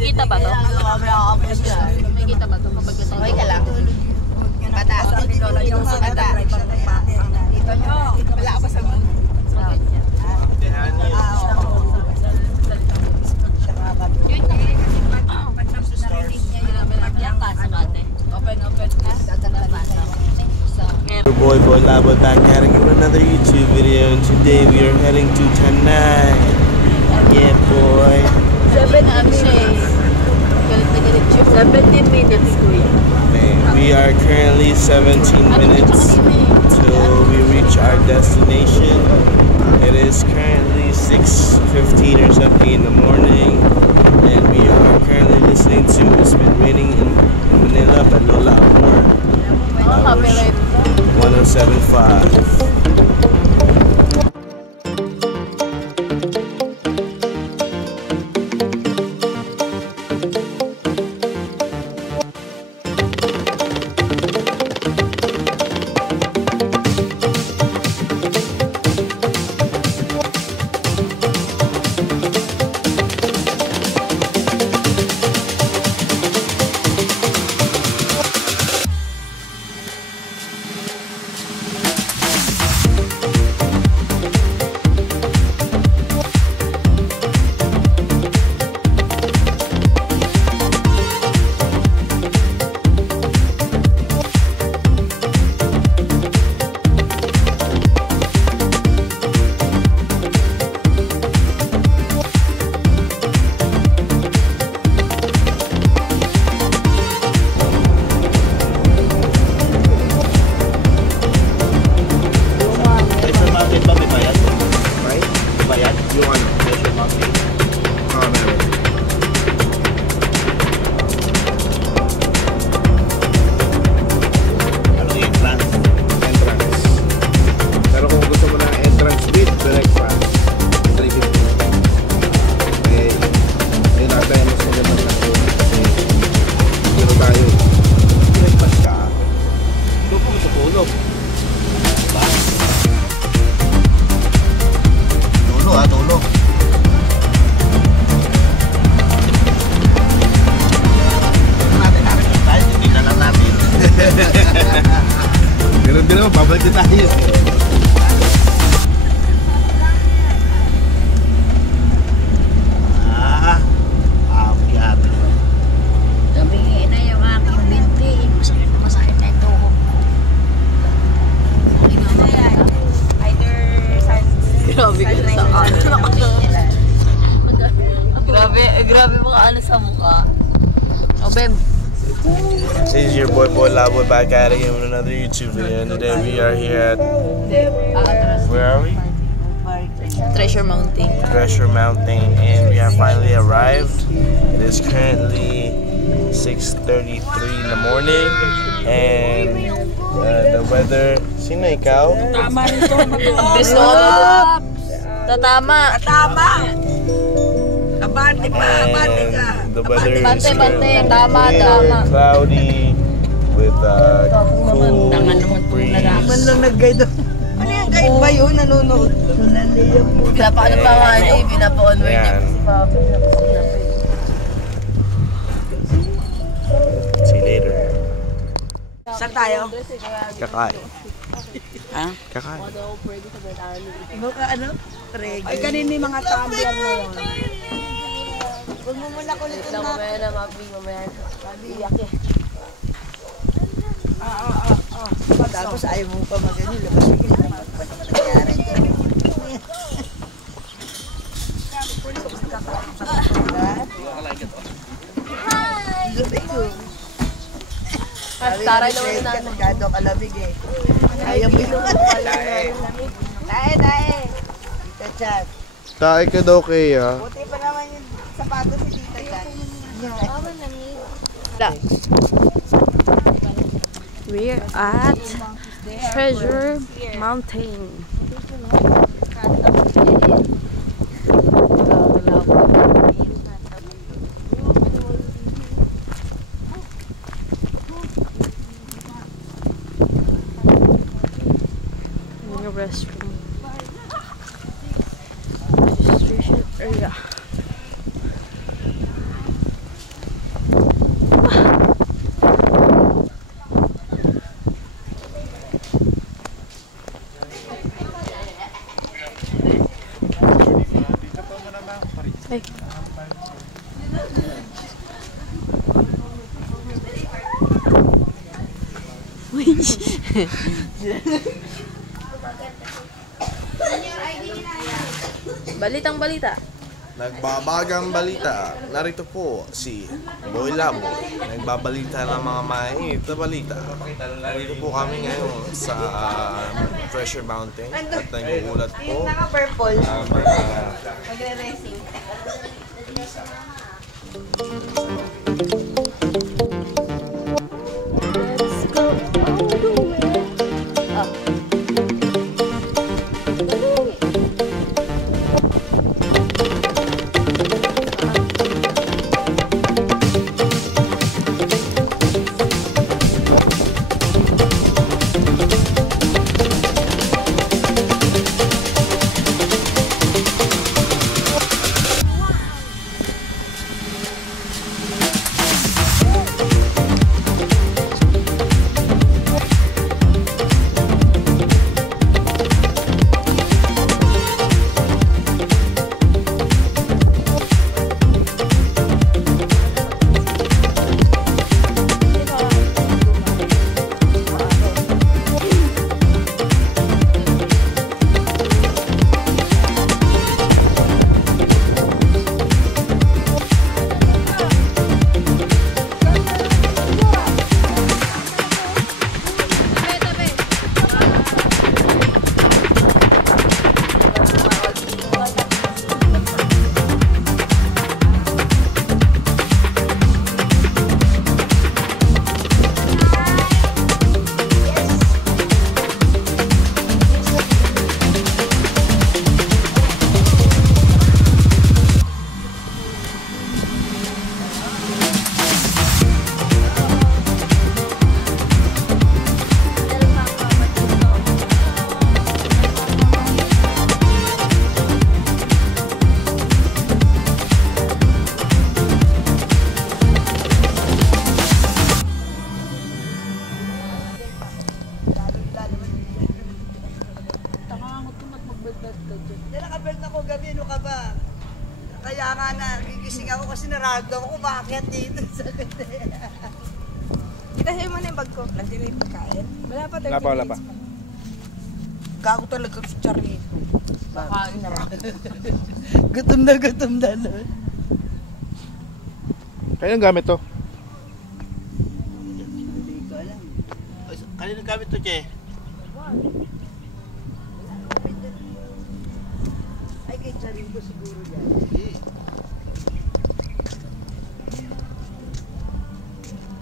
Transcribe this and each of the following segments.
Makikita ba to? Makikita ba to kapag ito? Okay ka lang. Bata. Bata. Dito nyo. Wala ka ba sa moon? Your boy Labo back at it with another YouTube video, and today we are heading to Tanay. Yeah, boy. 17 minutes, kuya. We are currently 17 minutes till we reach our destination. It is currently 6:15 or something in the morning, and we are currently listening to It's Been Raining in Manila by Lola Amor. 107.5. Ganun din naman, babalik din tayo. Akyat. Gabi na yung aking binti. Masakit na ito. Grabe ka sa grabe mga ano sa mukha. Oh, Bem. This is your boy Labo back at it with another YouTube video, and today we are here at, where are we? Treasure Mountain. Treasure Mountain, and we have finally arrived. It is currently 6:33 in the morning, and the weather. Sino ikaw? Tama nito. Gusto ko. Tatama. Tama. Abante pa. Abante ka. The weather is Bante. currently Tama. cloudy with cool breeze. Man lang nag-guide. Ano yung guide ba yun? Nanonood. Pinapaano pa nga niya, pinapa-onward niya. Ayan. See you later. Saan tayo? Kakain. Ha? Kakain. Mukha ano? Trege. Ay, kanina yung mga tumbler na yun. Huwag mo muna kulit na. Mamaya na, mamaya na. Iyak eh. Tapos ayaw mo pa mag-ano. Labas yung ginawa. Paano mo nangyari ito? Taray naman na natin. Masyado kalamig eh. Ayaw mo yung kalamig. Tae. Tita Chat. Tae ka daw kaya. Buti pa naman yung sapatos si Tita Chat. We're at Treasure Mountain. Restroom. Registration area. Balitang balita. Nagbabagang balita. Narito po si Boy Labo. Nagbabalita ng mga mainit na balita. Narito po kami ngayon sa Treasure Mountain at nag-uulat po Naka-purple. mga Magre-racing. Let's go all the way up. Nakabelt ako gabi, ano ka ba? Kaya nga nagigising ako kasi narado ako umakyat dito sa ganda. Itahin mo na yung bag ko. Nandiyan yung pagkain. Wala pa 30 Wala pa. Gago talaga sa charito. Bakain na lang. Gutom na gutom na. Kaya yung gamit to? Hindi ko alam. kanina gamit to, Che? Ay, kay Charito siguro yan.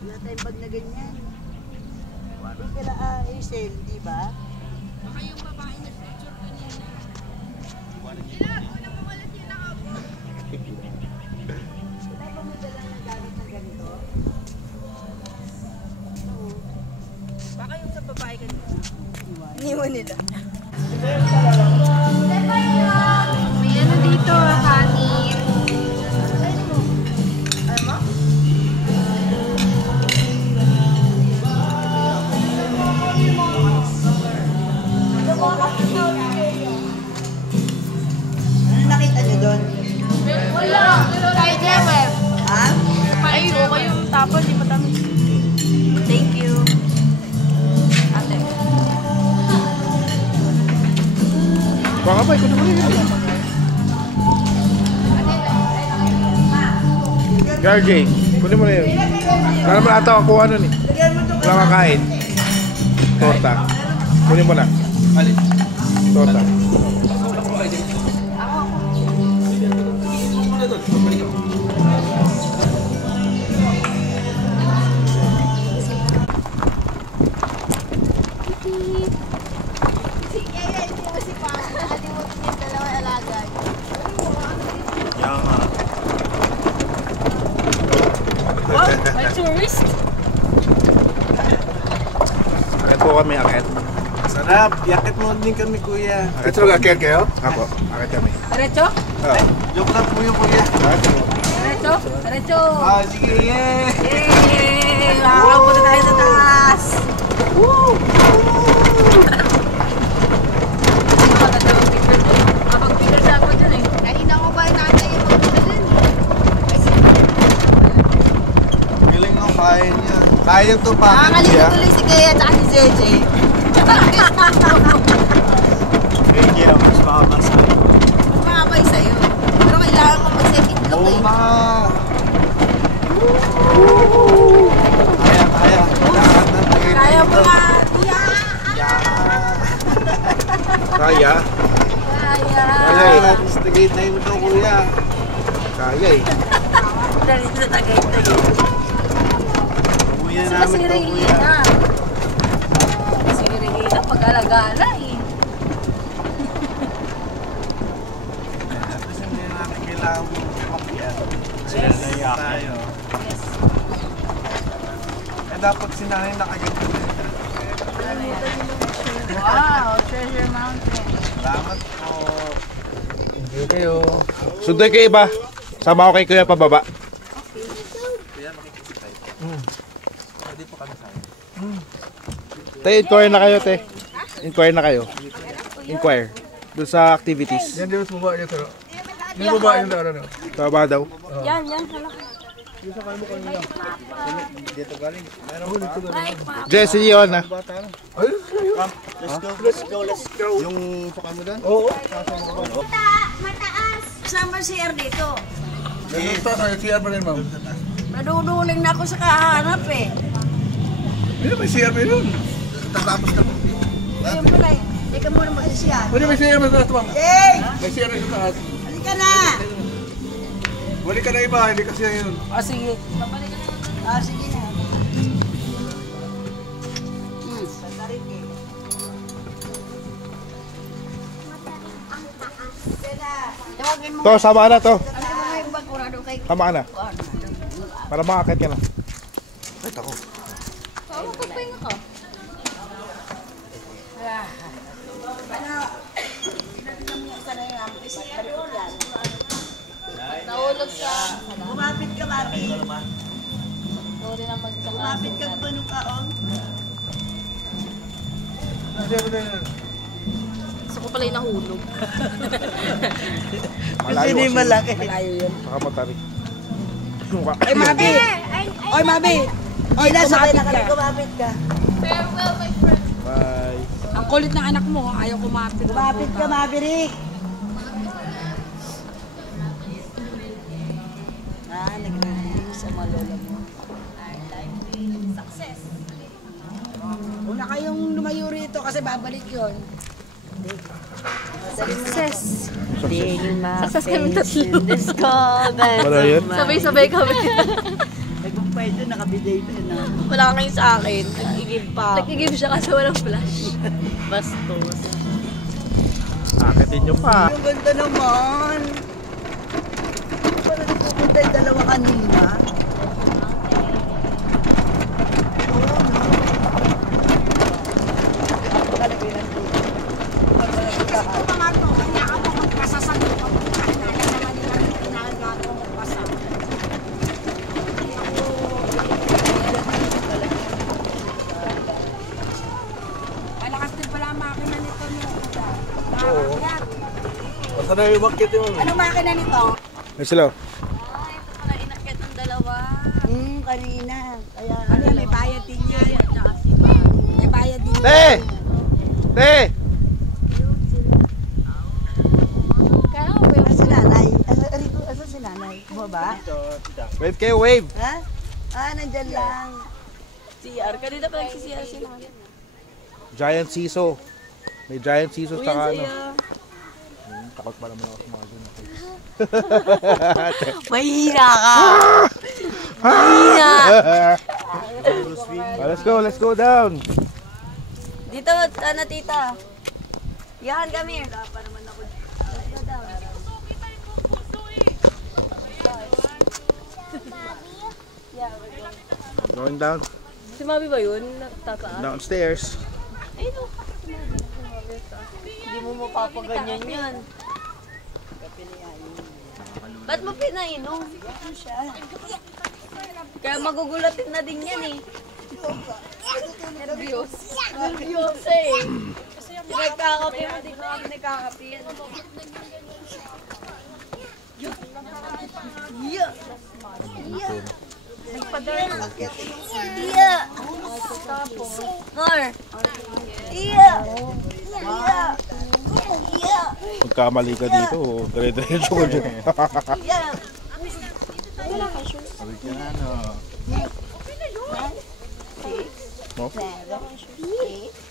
Wala tayong bag na ganyan. Hindi kala Hazel, di ba? Baka yung babae na picture kanina. Ilan? Unang mawala siya na ako. Wala ba mo dala ng gamit na ganito? Oo. Baka yung sa babae kanina. Iniwan nila. May ano dito, kanin. Ano mo? Ano nakita niyo doon? Wala. Tayo Jeff. Ha? Ay, okay yung tapon, di matamis. Thank you. Ate. Baka ba, ikunin mo na yun. Gargy, kunin mo na yun. Wala naman ata ako ano ni. Wala makain. Torta. Kunin mo na. Torta. May tourist? Akit po kami, akit. Sarap! Yakit mo din kami, kuya. Akit talaga, akit kayo? Ako, akit kami. Diretso? Joke lang po yung kuya. Akit mo. Diretso? Diretso! Sige, yeah! Yay! Makakapunta tayo sa taas! Woo! Maganda ang picture ko. Kapag-picture siya ako dyan eh. Kanina ko ba natin yung magpunta dun? Galing ng kain niya. Kaya to pa. Nakakalito tuloy si Kaya at si Jeje. Hindi ako mas makapasa. Makakabay sa'yo. Pero kailangan ko mag-second look eh. Kaya. Kaya mo nga. Kaya? Kaya. Kaya eh. Tagay mo daw kuya. Kaya eh. Dali sa Tagaytay. Kuya Sila namin si daw kuya. Regina. Si Regina, pag-alagala eh. Tapos hindi namin kailangan mo kumakyan. Yes. Tayo. Eh dapat sinahin nakaganto. Wow, Treasure Mountain. Salamat po. Thank kayo. Sundoy kayo iba. Sama ako kay Kuya pababa. Te, inquire na kayo, te. Inquire na kayo. Inquire. Doon sa activities. Yan din mas baba niya pero. Hindi baba yung ano. Baba daw. Yan, halak. Dito galing. Meron pa. Jesse, yun na. Let's go. Yung suka mo doon? Oo. Saan ba si R dito? Ganun pa kaya CR pa rin, ma'am. Naduduling na ako sa kahanap eh. Hindi may CR pa yun. Tatapos na po. Ayun pala eh. Hindi ka muna magsisiyan. Pwede may CR pa sa taas, ma'am. Hey! May CR na sa taas. Halika na! Balik ka na iba, hindi kasi yun. Sige. Sige na. Satarin eh. Tawagin mo. To, sama na to. Ano ba yung bagurado kay Sama ka na. Para makakit ka na. Magpapahinga ka. Nahulog ka. Kumapit ka, Mabi. Sorry na magkakasin. Kumapit ka ba nung kaong? Gusto ko pala yung nahulog. Malayo kasi. malaki. Malayo yun. Nakamatari. Ay, Mabi! Oy, Mabi! Oy, kumapit ka. Kumapit ka. Farewell, my friend. Bye. Ang kulit ng anak mo, ayaw kumapit. Kumapit ka, Mabi, Rick. Nag-release sa mga lola mo. Success. Una kayong lumayo rito kasi babalik yun. Success. Success kami tatlo. Wala yun? Sabay-sabay kami. Nagpumpay doon, nakabiday doon. Wala ka ngayon sa akin. Nag-give pa. Nag-give siya kasi walang flash. Bastos. Akitin nyo pa. Ang ganda naman. Parang nagpupunta yung dalawa kanina. Malakas din pala ang makina nito. Basta na yung makit yun. Ano makina nito? Ay, sila. Ito pala inakyat ng dalawa. Kanina. Kaya Ano yan, may bayad din yan. May bayad din. Te! Te! Kaya nga ba yung si nanay. Asa si nanay? Bumaba? Wave kayo, wave. Ha? Nandyan lang. CR? Kanina pa nagsisiyar si Nani. Giant siso. May giant siso Uy, sa yan ano. sa'yo. Takot pa naman ako sa mga ganun. Mahina ka! Mahina! Let's go down. Dito, ano tita? Yahan kami. Wala pa naman ako. Going down. Si Mabi ba yun? Tataas? Downstairs. Ay, no. Hindi mo mapapaganyan yan. Ba't mo pinainom? Kaya magugulatin na din yan eh. Nervyos. Nervyos eh. Nagkakapi mo, di ka kami nagkakapi yan. Yeah. Iya! More! Iya! Iya! Iya! Magkamali ka dito, dire-diretso ko dyan. Iya! Sabi ka na, no? No?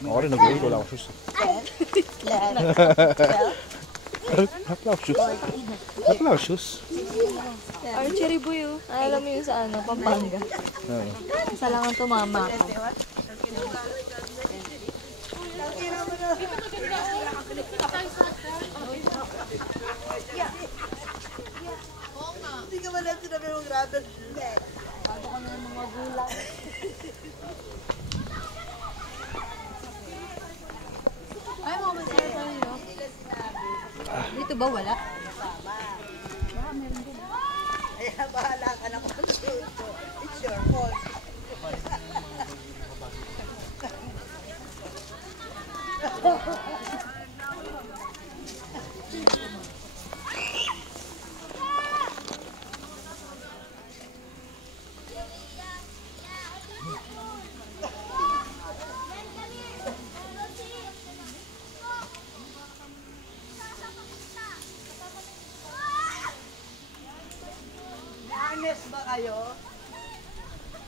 Ako rin, nag-uwi. Wala akong shoes. Wala akong shoes. Wala akong shoes. Ang cherry boy oh. Alam mo yun sa ano, Pampanga. Isa lang ang tumama ako. Hindi ka ba lang sinabi mong grabe? Bago ka na ng mga gulang. Ay, mga masaya tayo. Dito ba wala? Kaya bahala ka na kung ano ito. It's your fault. May harness ba kayo?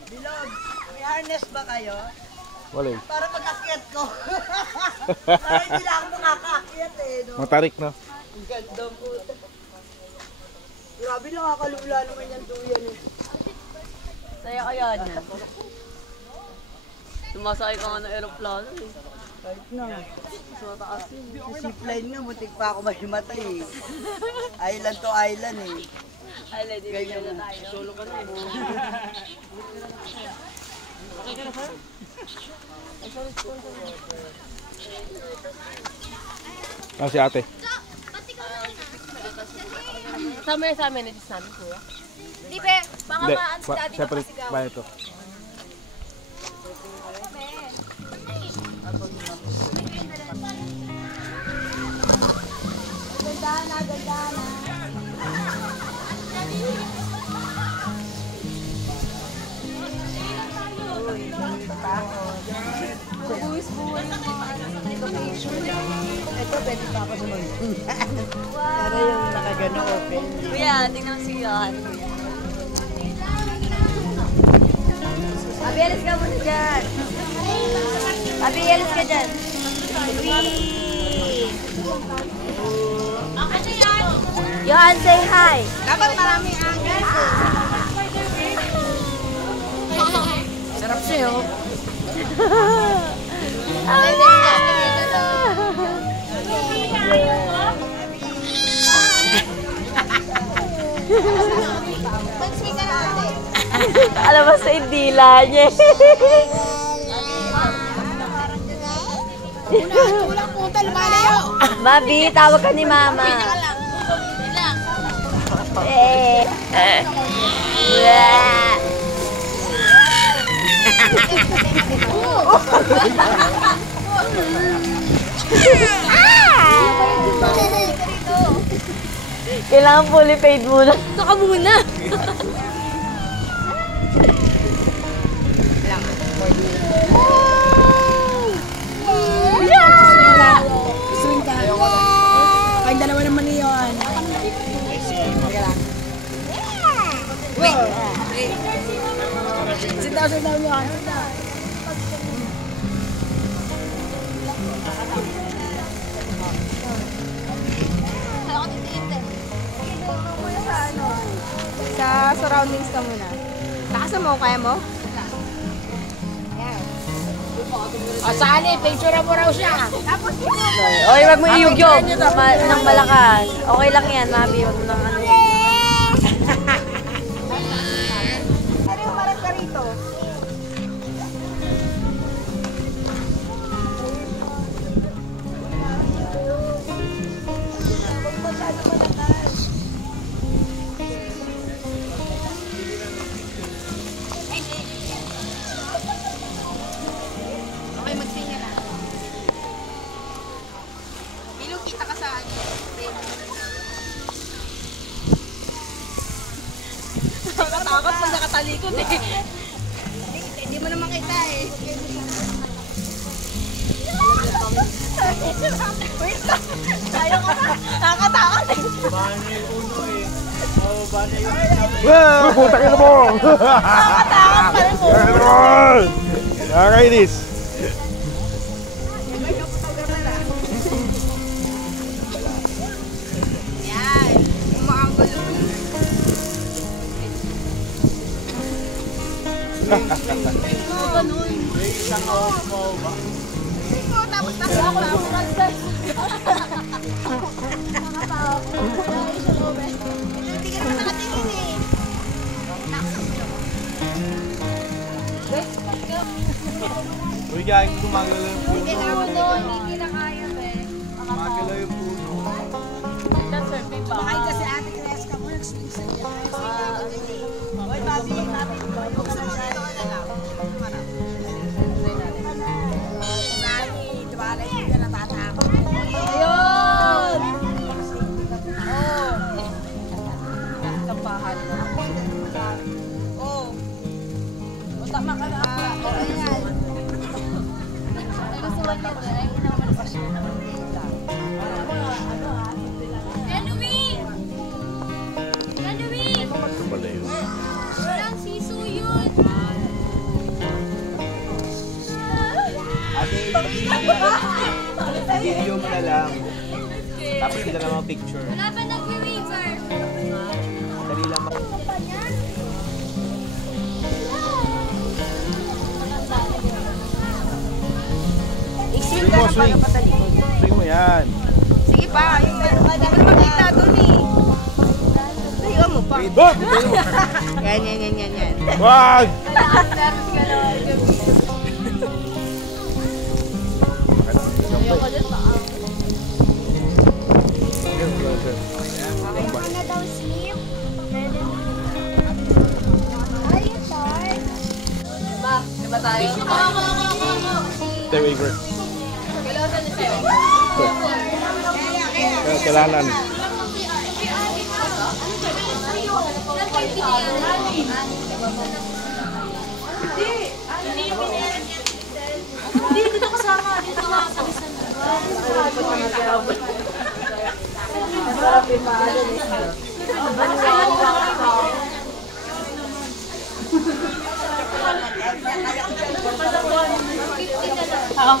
Bilog, may harness ba kayo? Wala eh. Para pag-akyat ko. Para hindi na ako makakaakyat eh, no? Matarik na. Ang ganda po. Grabe, nakakalula naman yung duyan eh. Saya kaya na. Sumasakay ka nga ng aeroplano eh. Kahit na. Sa mataas yun. Sa zipline nga, muntik pa ako mahimatay eh. Island to island eh. Ay, lady, ganyan na tayo. Solo ka na eh. Ah, si ate. Sama sa amin, ito sa amin, kuya. Hindi, pe. Baka Hindi. maan si daddy Separate. kapasigaw. Bayan ito. Buwis-buwis ng mga ano sa location. Ito, pwede pa ako sumunod. Pero yung nakagano open. Kuya, tingnan mo si Johan. Abi, alis ka muna dyan. Abi, alis ka dyan. Johan, say hi. Dapat maraming angles. Sarap siya, oh. Alam mo sa indila niya. Walang punta, lumalayo. Mabi, tawag ka ni Mama. Eh. Wah. Kailangan fully paid muna. Ito ka muna. Swing ka. Kayong dalawa naman yun. Wait. Sit down yun. Sit down. Sa surroundings ka muna. Nakasa mo, kaya mo? Sali, picture mo raw siya. Oy, wag mo iyugyog ng malakas. Okay lang yan, Mami. Wag mo nang ano yan. Ano yung marap ka rito? Huwag masyado malakas. Okay, magsinya na. Bilo, kita ka sa ano. Nakatakot pag Nakatalikod eh. Hindi mo naman kita eh. Wait lang. Tayo ka na. Nakakatakot eh. Wow! Puta ka na mo! Nakakatakot pa rin po. Nakakainis. Yan. Umaanggulo. Tapos hindi ka naman nakatingin eh. Uy, guys, gumagalaw yung puno. Hindi na kaya, be. Gumagalaw yung puno. Bakit kasi ate Cres ka mo nag-swing sa niya. Hoy, babi, natin. Buksan mo ito na lang. Sani, tiwala yung ka natatakot. Ayun! Oh. O, tama ka na. O, ayan. Nagustuhan niya ba? Ay, naman pa siya. Halloween! Halloween! Ito pala yun. Walang siso yun! Ate, video mo na lang. Tapos hindi na mga picture. Wala pa nag-waver! Dali lang. Swing ka na pala patalikod. Swing mo yan. Sige pa, yung hindi mo makita doon eh. Tayo mo pa. Bob! Yan. Wag! Ayoko dyan pa. Wanna daw sleep? Diba tayo? Stay waiver. Kailangan ka niya sa'yo. Kailangan. Hindi, dito kasama. Dito nakakalisan na.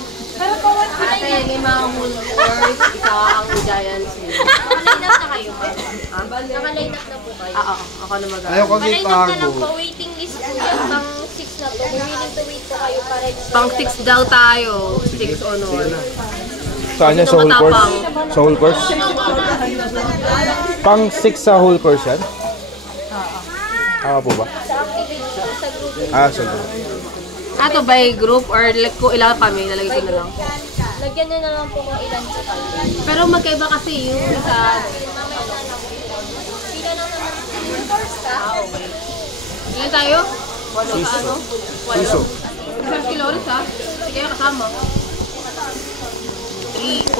Ate, may mga Woolworths, ikaw ang Giants. Nakaline up na kayo, ma'am. Nakaline up na po kayo. Ako na mag- Ayaw kasi Nakaline up na lang pago. po. Waiting list po yan. Pang 6 na po. Kung willing to wait po kayo para Pang 6 daw tayo. 6 honor. Saan yan? Sa whole course? Sa whole course? Pang 6 sa whole course yan? Tama po ba? Ah, sa group. Ato by group or like kung ilan kami, nalagay ko na lang. lagyan nyo na lang po kung ilan sa kayo. Pero magkaiba kasi yung isa. Pila na naman. First ka? Ilan tayo? Siso. Walo. Siso. Isang kiloris ha? Sige, kasama. 3,